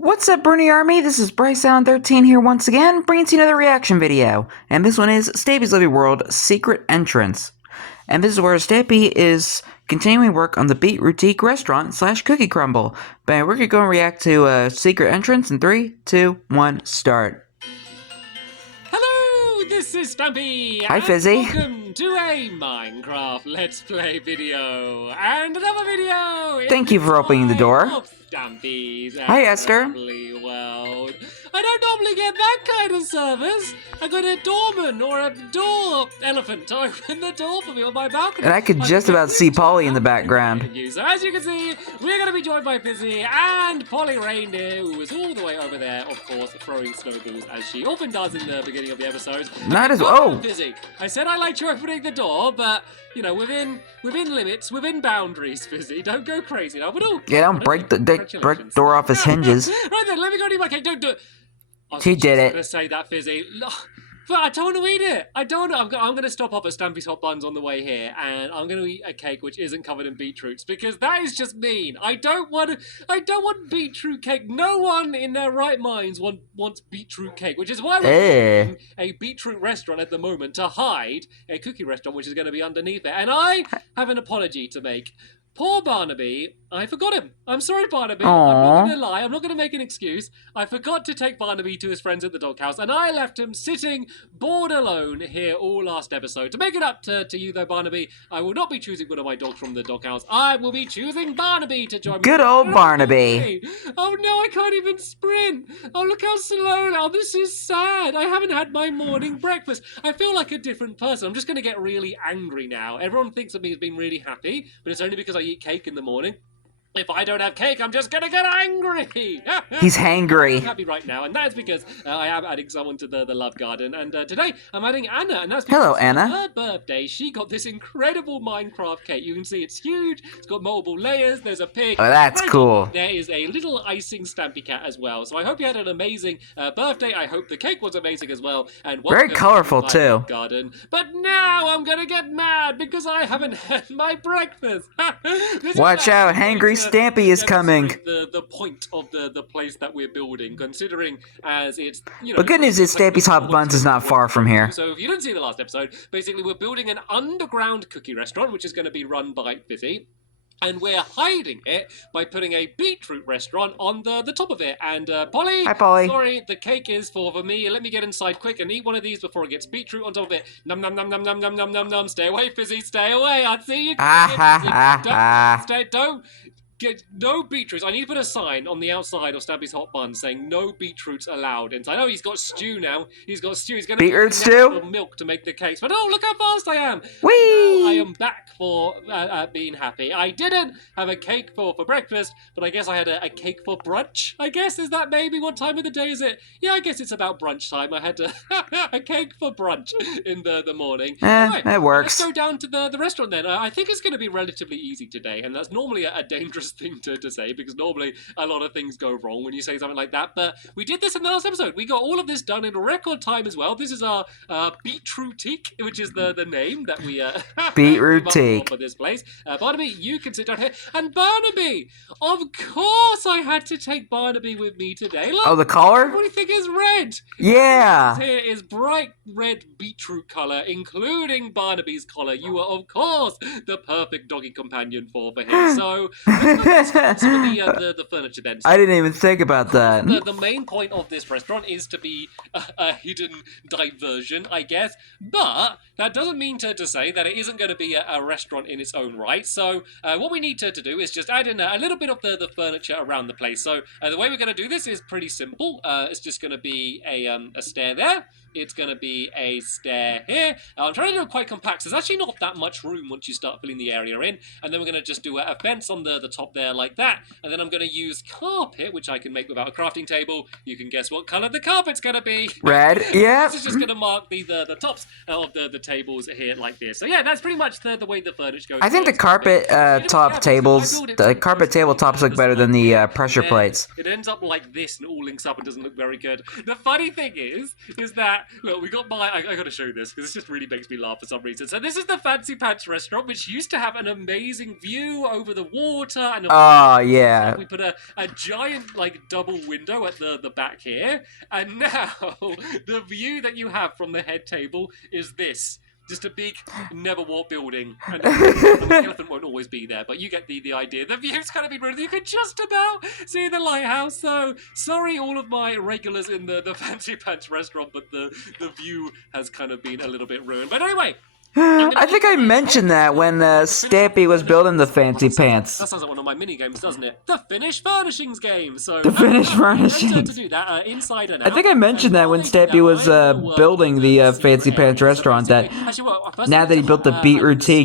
What's up, Bernie Army? This is BryceAllen13 here once again, bringing to you another reaction video. And this one is Stampy's Living World Secret Entrance. And this is where Stampy is continuing work on the Beetrootique restaurant / cookie crumble. But we're gonna go and react to Secret Entrance in 3, 2, 1, start. Hello, this is Stampy. Hi, Fizzy. Welcome to a Minecraft Let's Play video and another video. Thank you for opening the door. Stampy's Hi, Esther. World. I don't normally get that kind of service. I got a doorman or a door elephant to open the door for me on my balcony. And I could just about see Polly in the background. So as you can see, we're going to be joined by Fizzy and Polly Reindeer, who is all the way over there, of course, throwing snowballs as she often does in the beginning of the episode. Not as oh. Fizzy, I said I liked you opening the door, but you know, within limits, within boundaries, Fizzy. Don't go crazy now. But yeah, don't break the door off his hinges. Right then, let me go and eat my cake. Don't do it. He did it. I'm gonna say that, Fizzy. But I don't want to eat it. I don't. I'm going to stop off at Stampy's Hot Buns on the way here, and I'm going to eat a cake which isn't covered in beetroots because that is just mean. I don't want beetroot cake. No one in their right minds wants beetroot cake, which is why we're in a beetroot restaurant at the moment to hide a cookie restaurant which is going to be underneath it. And I have an apology to make. Poor Barnaby, I forgot him. I'm sorry, Barnaby. Aww. I'm not going to lie. I'm not going to make an excuse. I forgot to take Barnaby to his friends at the doghouse, and I left him sitting bored alone here all last episode. To make it up to you, though, Barnaby, I will not be choosing one of my dogs from the doghouse. I will be choosing Barnaby to join me. Good old Barnaby. Oh, no, I can't even sprint. Oh, look how slow. Oh, this is sad. I haven't had my morning breakfast. I feel like a different person. I'm just going to get really angry now. Everyone thinks of me as being really happy, but it's only because I eat cake in the morning. If I don't have cake, I'm just gonna get angry. He's hangry. I'm happy right now, and that's because I am adding someone to the love garden. And today I'm adding Anna, and that's because hello, Anna. Her birthday. She got this incredible Minecraft cake. You can see it's huge. It's got multiple layers. There's a pig. Oh, that's cool. There is a little icing Stampy cat as well. So I hope you had an amazing birthday. I hope the cake was amazing as well. And very colorful too. Garden. But now I'm gonna get mad because I haven't had my breakfast. Watch out, hangry Stampy is coming. The point of the place that we're building, considering as it's, you know. But good news is Stampy's Hot Buns is not far from here. So if you didn't see the last episode, basically we're building an underground cookie restaurant, which is going to be run by Fizzy. And we're hiding it by putting a beetroot restaurant on the top of it. And Polly, hi, Polly. Sorry, the cake is for me. Let me get inside quick and eat one of these before it gets beetroot on top of it. Num num num num num num num num num. Stay away, Fizzy. Stay away. I see you. Don't. Get no beetroots. I need to put a sign on the outside of Stampy's Hot Bun saying no beetroots allowed. And so I know he's got stew now. He's got stew. He's going to beetroot stew? Milk to make the cakes. But oh, look how fast I am. Whee! I am back for being happy. I didn't have a cake for breakfast, but I guess I had a cake for brunch. I guess, is that maybe what time of the day is it? Yeah, I guess it's about brunch time. I had a cake for brunch in the morning. Right, that works. Let's go down to the restaurant then. I think it's going to be relatively easy today, and that's normally a dangerous thing to say because normally a lot of things go wrong when you say something like that, but we did this in the last episode. We got all of this done in record time as well. This is our Beetrootique, which is the name that we Beetrootique for this place. Barnaby, you can sit down here. And Barnaby, of course I had to take Barnaby with me today. Look, oh, the collar? Everything is red. Yeah. Here is bright red beetroot color, including Barnaby's collar. You are, of course, the perfect doggy companion for him. So the furniture then. So I didn't even think about that. The main point of this restaurant is to be a hidden diversion, I guess. But that doesn't mean to say that it isn't going to be a restaurant in its own right. So what we need to do is just add in a little bit of the furniture around the place. So the way we're going to do this is pretty simple. It's just going to be a stair there. It's going to be a stair here. I'm trying to do it quite compact. There's actually not that much room once you start filling the area in. And then we're going to just do a fence on the top there like that. And then I'm going to use carpet, which I can make without a crafting table. You can guess what color the carpet's going to be. Red, yeah. This is just going to mark the tops of the tables here like this. So yeah, that's pretty much the way the furniture goes. I think the carpet the carpet tabletops look better than the pressure plates. It ends up like this and all links up and doesn't look very good. The funny thing is that that. Look, we got I got to show you this because this just really makes me laugh for some reason. So this is the Fancy Pants restaurant, which used to have an amazing view over the water. And yeah. we put a giant like double window at the back here, and now the view that you have from the head table is this. Just a big never-walk building. And the elephant won't always be there, but you get the idea. The view's kind of been ruined. You can just about see the lighthouse, so sorry all of my regulars in the Fancy Pants restaurant, but the view has kind of been a little bit ruined. But anyway... I think I mentioned that when Stampy was building the Fancy Pants. That sounds like one of my mini games, doesn't it? The Finnish Furnishings game. So the Finnish Furnishings. To do that inside and out. I think I mentioned that when Stampy was building the Fancy Pants restaurant. That now that he built the beetroot tea,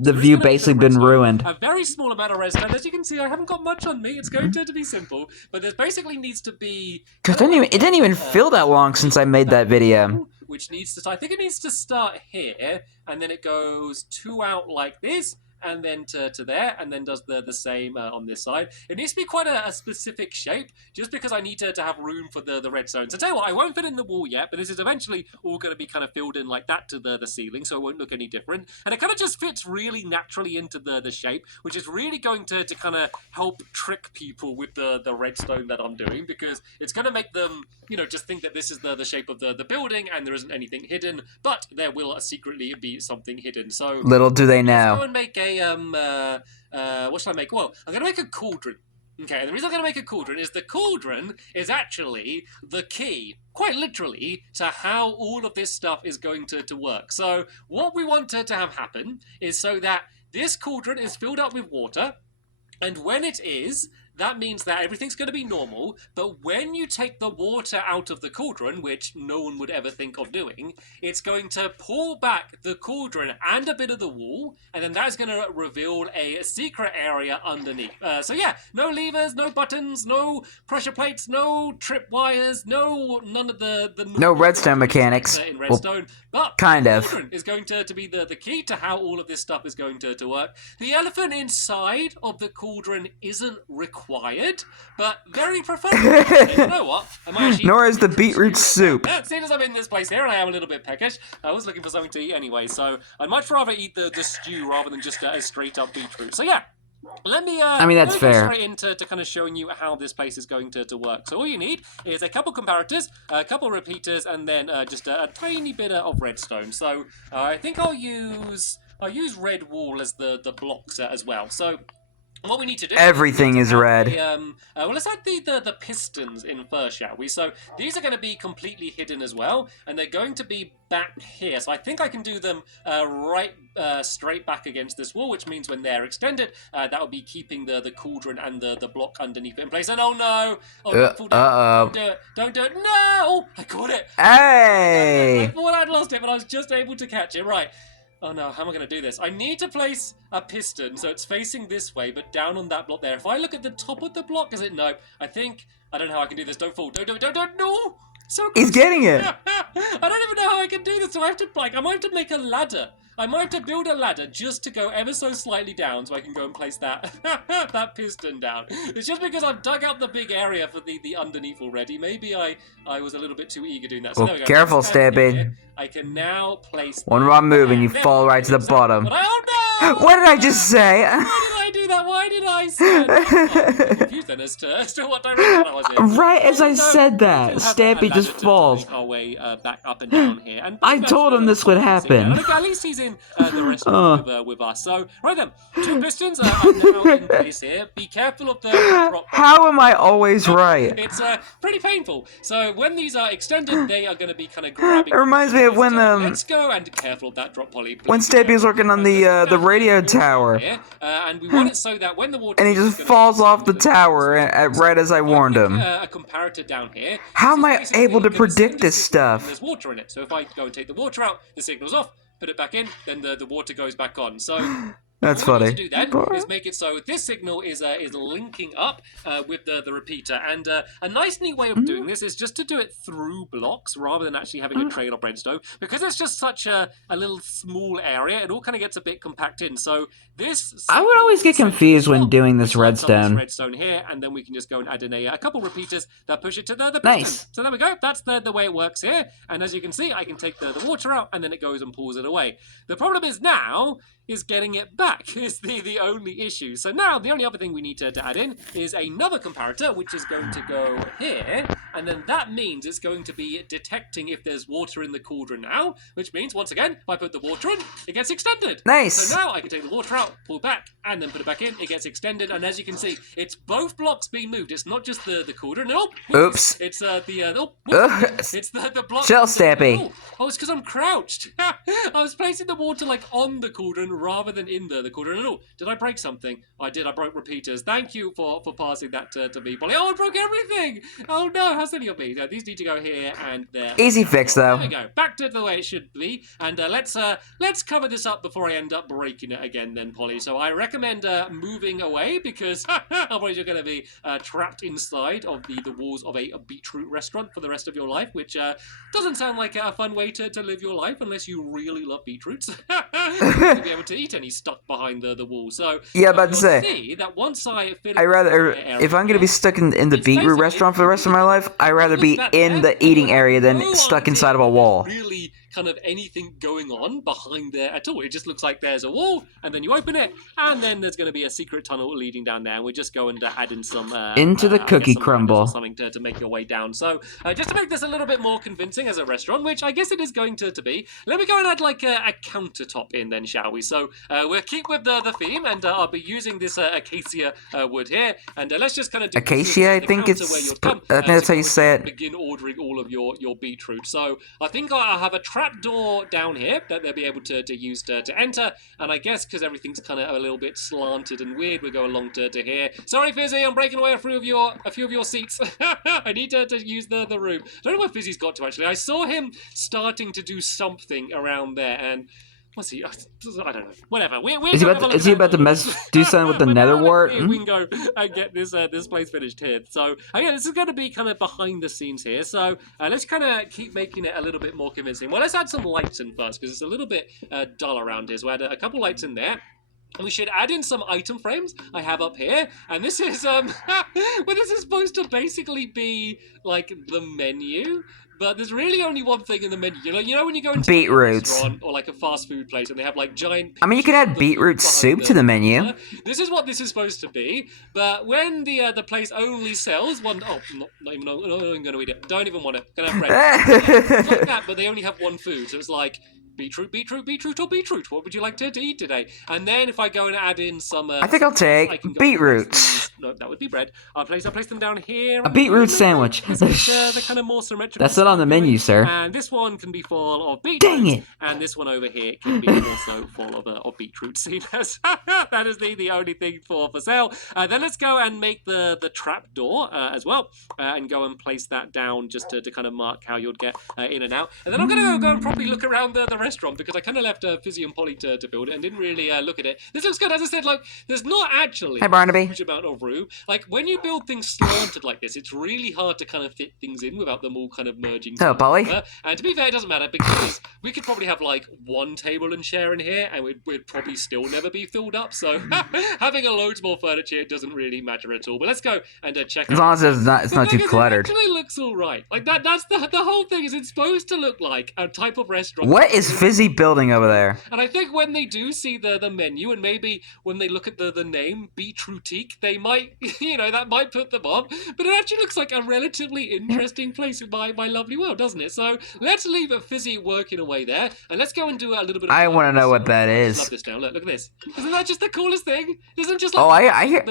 the view basically been ruined. A very small amount of redstone. As you can see, I haven't got much on me. It's going to be simple, but there basically needs to be. It didn't even feel that long since I made that video. Which needs to start, I think it needs to start here, and then it goes 2 out like this, and then to there, and then does the same on this side. It needs to be quite a specific shape, just because I need to have room for the redstone. So tell you what, I won't fit in the wall yet, but this is eventually all going to be kind of filled in like that to the ceiling, so it won't look any different. And it kind of just fits really naturally into the shape, which is really going to kind of help trick people with the redstone that I'm doing, because it's going to make them, you know, just think that this is the shape of the building, and there isn't anything hidden, but there will secretly be something hidden. So little do they know. Let's go and make a what should I make? Well, I'm going to make a cauldron. Okay, and the reason I'm going to make a cauldron is the cauldron is actually the key, quite literally, to how all of this stuff is going to work. So what we want to have happen is so that this cauldron is filled up with water, and when it is, that means that everything's going to be normal, but when you take the water out of the cauldron, which no one would ever think of doing, it's going to pull back the cauldron and a bit of the wall, and then that is going to reveal a secret area underneath. So yeah, no levers, no buttons, no pressure plates, no trip wires, none of the no redstone mechanics. In redstone, but kind the of. cauldron is going to be the key to how all of this stuff is going to work. The elephant inside of the cauldron isn't required, but very preferred. You know what? Nor is the beetroot soup. Seeing as I'm in this place here and I am a little bit peckish, I was looking for something to eat anyway, so I'd much rather eat the stew rather than just a straight up beetroot. So yeah. Let me I mean, that's fair. Go straight into kind of showing you how this place is going to work. So all you need is a couple comparators, a couple repeaters, and then just a tiny bit of redstone. So I think I'll use red wool as the blocks as well. So what we need to do... Everything is red. Well, let's add the pistons in first, shall we? So these are going to be completely hidden as well, and they're going to be back here. So I think I can do them straight back against this wall, which means when they're extended, that will be keeping the cauldron and the block underneath it in place. And oh no! Don't do it! Don't do it! No! Oh, I caught it! Hey! I thought I'd lost it, but I was just able to catch it. Right. Oh no, how am I going to do this? I need to place a piston so it's facing this way, but down on that block there. If I look at the top of the block, is it? No. I don't know how I can do this. Don't fall. Don't do it. Don't. No! So he's getting it. I don't even know how I can do this. So I might have to make a ladder. I might have to build a ladder just to go ever so slightly down so I can go and place that that piston down. It's just because I've dug out the big area for the underneath already. Maybe I was a little bit too eager doing that. So there we go. Careful, Stampy. I can now place... One wrong move and you fall right to the bottom. Oh no! What did I just say? Why did I do that? Why did I say that? I'm confused then as to what direction I was in. Right as I said that, Stampy just falls. Our way back up and down here. And I told him this would happen. Look, at least he's in the restaurant with us. So, right then, 2 pistons are now in place here. Be careful of the drop. How am I always right? It's pretty painful. So, when these are extended, they are going to be kind of grabbing. It reminds me of when let's go and careful of that drop, Polly. When Stampy was working on the radio tower. And we want it so that when the water... And he just falls off the tower right as I warned him. A comparator down here. How am I able to predict this stuff? There's water in it. So if I go and take the water out, the signal's off. Put it back in, then the water goes back on. So That's what we funny. need to do then is make it so this signal is linking up with the repeater. And a nice neat way of doing this is just to do it through blocks rather than actually having a trail of redstone, because it's just such a little small area. It all kind of gets a bit compact in. So this I would always get confused when doing this redstone. Redstone here, and then we can just go and add in a couple repeaters that push it to the piston. Nice. So there we go. That's the way it works here. And as you can see, I can take the water out, and then it goes and pulls it away. The problem is now is getting it back is the only issue. So now the only other thing we need to add in is another comparator, which is going to go here, and then that means it's going to be detecting if there's water in the cauldron now, which means, once again, if I put the water in, it gets extended. Nice. So now I can take the water out, pull back, and then put it back in. It gets extended, and as you can see, it's both blocks being moved. It's not just the cauldron. Oops. It's it's the block. Chill, Stampy. Oh, it's because I'm crouched. I was placing the water like on the cauldron rather than in the cauldron. Oh, did I break something? I did. I broke repeaters. Thank you for passing that to me, Polly. Oh, I broke everything. Oh no, how silly of me. These need to go here and there. Easy fix, though. There we go. Back to the way it should be. And let's cover this up before I end up breaking it again then, Polly. So I recommend moving away, because otherwise you're going to be trapped inside of the walls of a beetroot restaurant for the rest of your life, which doesn't sound like a fun way to live your life unless you really love beetroots. To be able to eat any stuck behind the wall. So yeah, about to say. See that once I rather, if I'm gonna be stuck in the beetroot restaurant for the rest of my life, I'd rather be in the eating area than stuck inside of a wall. Really kind of anything going on behind there at all. It just looks like there's a wall, and then you open it, and then there's going to be a secret tunnel leading down there, and we're just going to add in some into the cookie crumble or something to make your way down. So just to make this a little bit more convincing as a restaurant, which I guess it is going to be, let me go and add like a countertop in then, shall we? So we'll keep with the theme, and I'll be using this acacia wood here, and let's just kind of do acacia. I think it's. I think that's how you say it. Begin ordering all of your beetroot. So I think I have a trap door down here that they'll be able to use to enter, and I guess because everything's kind of a little bit slanted and weird, we'll go along to here. Sorry, Fizzy, I'm breaking away a few of your seats. I need to use the room. I don't know where Fizzy's got to, actually. I saw him starting to do something around there, and what's he? I don't know. Whatever. Is he about to do something with the nether wart? We can go and get this place finished here. So again, this is going to be kind of behind the scenes here. So let's kind of keep making it a little bit more convincing. Well, let's add some lights in first, because it's a little bit dull around here. So add a couple lights in there. And we should add in some item frames I have up here. And this is well, this is supposed to basically be like the menu. But there's really only one thing in the menu. You know when you go into a restaurant or like a fast food place and they have like giant... I mean, you could add beetroot soup to the menu. This is what this is supposed to be. But when the place only sells one... Oh, not even going to eat it. Don't even want it. Going to have bread. It's like that, but they only have one food. So it's like... Beetroot, or beetroot. What would you like to eat today? And then if I go and add in some... I think I'll take beetroots. No, that would be bread. I'll place them down here. A beetroot sandwich. They're kind of more symmetrical. That's not on the menu, sir. And this one can be full of beetroots. Dang it! And this one over here can be also full of beetroots. That is the only thing for sale. Then let's go and make the trap door as well. And go and place that down just to kind of mark how you'll get in and out. And then I'm going to go and properly look around the restaurant, because I kind of left Fizzy and Polly to build it and didn't really look at it. This looks good. As I said, like, there's not actually a huge amount of room. Like, when you build things slanted like this, it's really hard to kind of fit things in without them all kind of merging. Oh, Polly. And to be fair, it doesn't matter, because we could probably have like one table and chair in here, and we'd probably still never be filled up. So having a loads more furniture, it doesn't really matter at all. But let's go and check out. As long as it's not too cluttered. It actually looks all right. Like that's the whole thing. Is it's supposed to look like a type of restaurant. What is Fizzy building over there? And I think when they do see the menu, and maybe when they look at the name Beetrootique, they might, that might put them off. But it actually looks like a relatively interesting place in my lovely world, doesn't it? So let's leave Fizzy working away there, and let's go and do a little bit of... I want to know what that is. I love this now. Look at this. Isn't that just the coolest thing? Isn't just like... Oh, I hear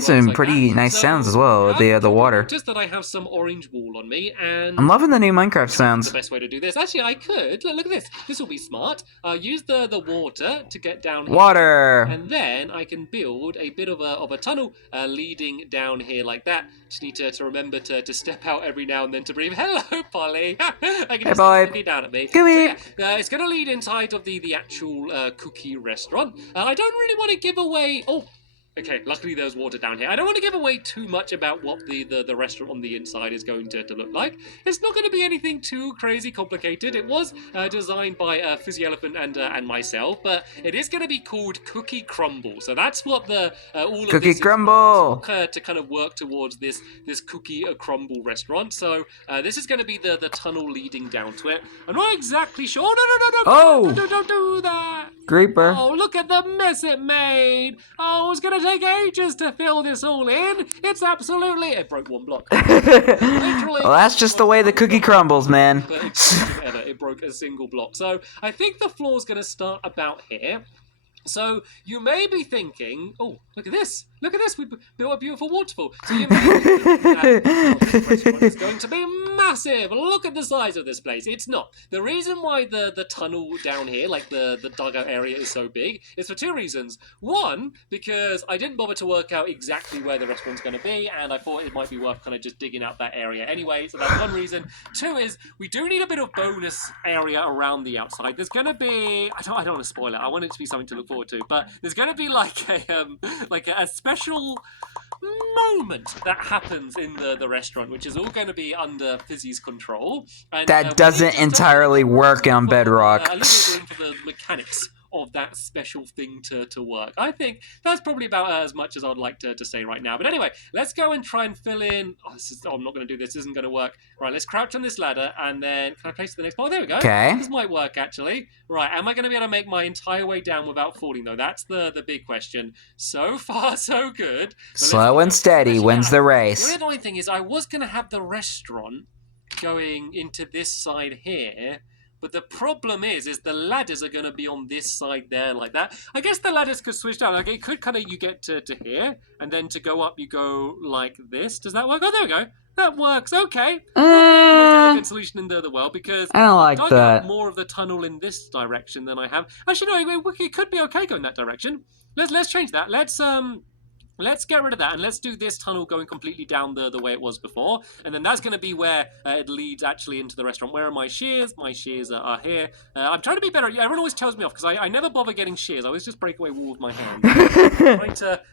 some pretty nice sounds as well, the water. Just that I have some orange wool on me, and... I'm loving the new Minecraft sounds. The best way to do this. Actually, I could. Look at this. This will will be smart. Use the water to get down here. Water. And then I can build a bit of a tunnel leading down here like that. Just need to remember to step out every now and then to breathe. Hello, Polly. I can Hey, just boy. looking down at me. Come So, here. yeah, it's going to lead inside of the actual cookie restaurant. I don't really want to give away... Oh, okay, luckily there's water down here. I don't want to give away too much about what the restaurant on the inside is going to look like. It's not going to be anything too crazy complicated. It was designed by Fizzy Elephant and myself, but it is going to be called Cookie Crumble. So that's what the all of Cookie this Crumble. is to kind of work towards this Cookie Crumble restaurant. So this is going to be the tunnel leading down to it. I'm not exactly sure. Oh, no, don't do that. Creeper. Oh, look at the mess it made. Oh, it's going to take ages to fill this all in. It's absolutely... It broke one block. Literally. Well, that's just the way the cookie crumbles, man. But it broke a single block. So I think the floor's going to start about here. So you may be thinking, oh, look at this. Look at this. We built a beautiful waterfall. So you may be thinking that this restaurant is going to be massive. Look at the size of this place. It's not. The reason why the tunnel down here, like the dugout area, is so big is for two reasons. One, because I didn't bother to work out exactly where the restaurant's going to be, and I thought it might be worth kind of just digging out that area anyway. So that's one reason. Two is we do need a bit of bonus area around the outside. There's going to be... I don't want to spoil it. I want it to be something to look forward to, but there's going to be like a special moment that happens in the restaurant, which is all going to be under Fizzy's control. And, That doesn't entirely work on Bedrock. A little room for the mechanics of that special thing to work. I think that's probably about as much as I'd like to say right now. But anyway, let's go and try and fill in... Oh, I'm not going to do this. This isn't going to work. Right, let's crouch on this ladder, and then... Can I place the next... Oh, there we go. Okay. This might work, actually. Right, am I going to be able to make my entire way down without falling, though? That's the big question. So far, so good. Slow and steady wins the race. The annoying thing is I was going to have the restaurant going into this side here, but the problem is the ladders are going to be on this side there like that. I guess the ladders could switch down. Like it could kind of, you get to here, and then to go up, you go like this. Does that work? Oh, there we go. That works. Okay. Not the most elegant solution in the world, because I don't like I that. got more of the tunnel in this direction than I have. Actually, no, it could be okay going that direction. Let's change that. Let's get rid of that, and let's do this tunnel going completely down the way it was before. And then that's going to be where it leads actually into the restaurant. Where are my shears? My shears are here. I'm trying to be better. Everyone always tells me off, because I never bother getting shears. I always just break away wool with my hand.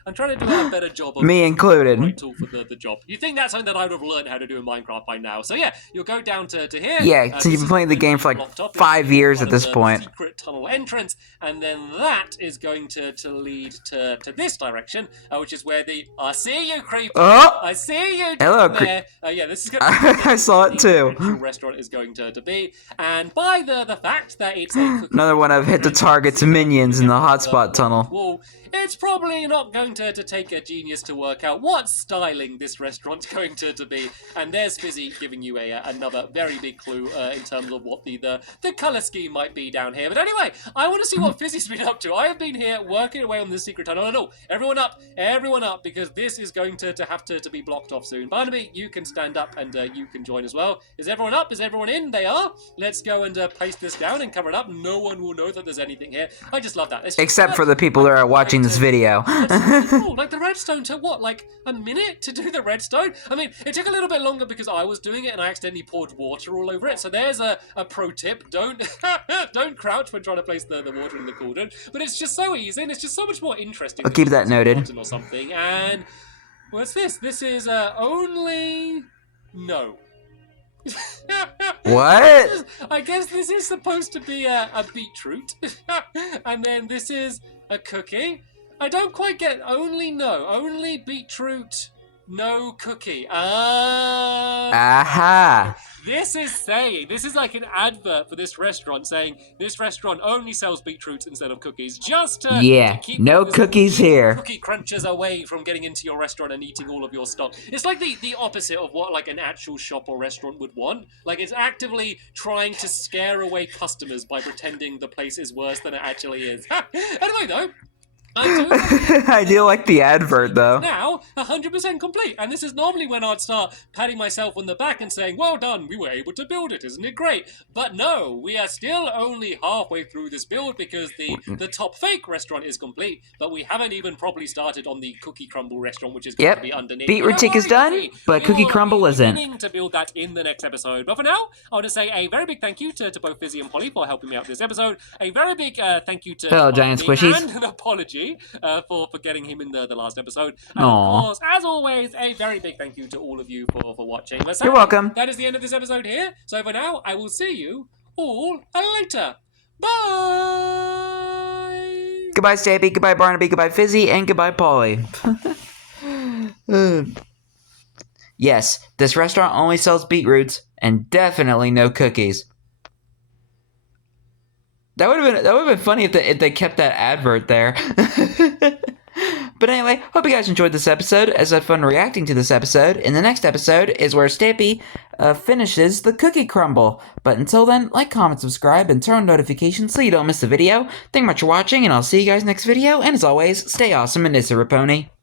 I'm trying to do a better job of Me included. the right tool for the job. You think that's something that I would have learned how to do in Minecraft by now. So yeah, you'll go down to here. Yeah, so you've been playing the game for like 5 years at this point. Secret tunnel entrance, and then that is going to lead to this direction, which is where the... I see you, creeper. Oh! I see you. Hello, there. Yeah, this is going to be I saw it too. The restaurant is going to be, and by the fact that it's a Another one I've hit the target's minions in the hotspot tunnel. wall, it's probably not going to take a genius to work out what styling this restaurant's going to be. And there's Fizzy giving you another very big clue in terms of what the colour scheme might be down here. But anyway, I want to see what Fizzy's been up to. I have been here working away on this secret tunnel. No, everyone up, because this is going to have to be blocked off soon. Barnaby, you can stand up and you can join as well. Is everyone up? Is everyone in? They are. Let's go and place this down and cover it up. No one will know that there's anything here. I just love that. Except for the people that are watching this video. Cool. Like the redstone took what, like a minute to do the redstone? I mean, it took a little bit longer because I was doing it and I accidentally poured water all over it. So there's a pro tip. Don't crouch when trying to place the water in the cauldron. But it's just so easy and it's just so much more interesting. I'll keep that noted. Or something. And what's this? This is only... No. What? I guess this is supposed to be a beetroot. And then this is a cookie. I don't quite get... Only beetroot, no cookie. Aha. This is like an advert for this restaurant saying this restaurant only sells beetroots instead of cookies. Just to keep no cookies here. Cookie crunchers away from getting into your restaurant and eating all of your stock. It's like the opposite of what like an actual shop or restaurant would want. Like it's actively trying to scare away customers by pretending the place is worse than it actually is. Anyway though, I do believe I do like the advert, though. now 100% complete. And this is normally when I'd start patting myself on the back and saying, well done, we were able to build it, isn't it great? But no, we are still only halfway through this build because the top fake restaurant is complete, but we haven't even properly started on the cookie crumble restaurant, which is going to be underneath. Beetroot chick is done, but cookie crumble isn't. Beginning to build that in the next episode. But for now, I want to say a very big thank you to both Fizzy and Polly for helping me out this episode. A very big thank you to Hello, giant squishies. and an apology for getting him in the last episode. And Aww. of course, as always, a very big thank you to all of you for watching. But You're welcome. That is the end of this episode here. So for now, I will see you all later. Bye! Goodbye, Stampy, goodbye, Barnaby, goodbye, Fizzy, and goodbye, Polly. Yes, this restaurant only sells beetroots, and definitely no cookies. That would have been funny if they kept that advert there. But anyway, hope you guys enjoyed this episode, as I had fun reacting to this episode. In the next episode is where Stampy finishes the cookie crumble. But until then, like, comment, subscribe, and turn on notifications so you don't miss the video. Thank you much for watching, and I'll see you guys next video. And as always, stay awesome and Nissa Raponi.